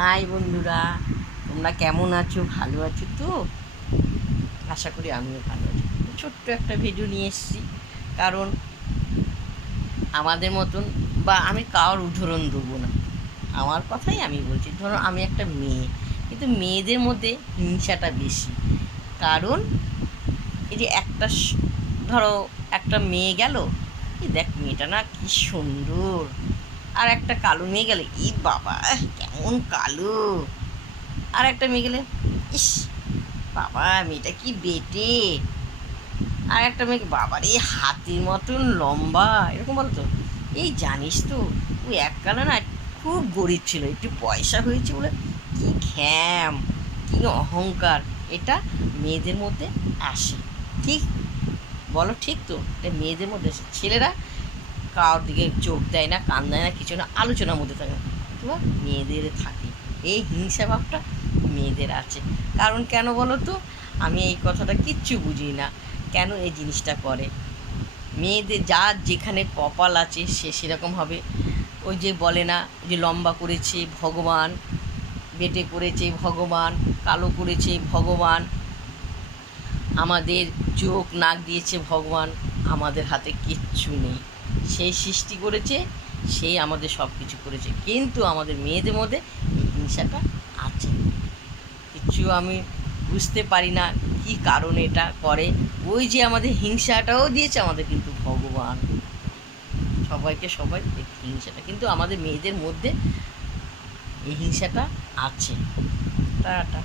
High বন্ধুরা, তোমরা কেমন আছো? ভালো আছো তো? আশা করি আমিও ভালো আছি। ছোট্ট একটা ভিডিও নিয়ে এসেছি, কারণ আমাদের মতন বা আমি কারোর উদাহরণ দেবো না, আমার কথাই আমি বলছি। ধরো আমি একটা মেয়ে, কিন্তু মেয়েদের মধ্যে হিংসাটা বেশি। কারণ এই যে ধরো একটা মেয়ে গেল, এই দেখ মেয়েটা না কি সুন্দর, আর একটা কালো মেয়ে গেলে ই বাবা কেমন কালো, আর একটা মেয়ে গেলে ইস বাবা মেয়েটা কি বেটে, আর একটা মেয়েকে বাবারে হাতির মতন লম্বা, এরকম বলো তো। এই জানিস তো, ওই এককালে না খুব গরিব ছিল, একটু পয়সা হয়েছে বলে কি খ্যাম, কি অহংকার, এটা মেয়েদের মধ্যে আসে। ঠিক বলো, ঠিক তো? এটা মেয়েদের মধ্যে আসে। ছেলেরা কারোর দিকে চোখ দেয় না, কান দেয় না, কিছু না, আলোচনার মধ্যে থাকে না। তোমার মেয়েদের থাকে এই হিংসা ভাবটা, মেয়েদের আছে। কারণ কেন বলো তো? আমি এই কথাটা কিচ্ছু বুঝি না, কেন এই জিনিসটা করে। মেয়েদের যার যেখানে কপাল আছে সে সেরকম হবে। ওই যে বলে না, যে লম্বা করেছে ভগবান, বেটে করেছে ভগবান, কালো করেছে ভগবান, আমাদের চোখ নাক দিয়েছে ভগবান, আমাদের হাতে কিচ্ছু নেই। সেই সৃষ্টি করেছে, সেই আমাদের সব কিছু করেছে, কিন্তু আমাদের মেয়েদের মধ্যে এই হিংসাটা আছে। কিচ্ছু আমি বুঝতে পারি না কি কারণে এটা করে। ওই যে আমাদের হিংসাটাও দিয়েছে আমাদের কিন্তু ভগবান, সবাইকে সবাই এই হিংসাটা, কিন্তু আমাদের মেয়েদের মধ্যে এই হিংসাটা আছে। টাটা।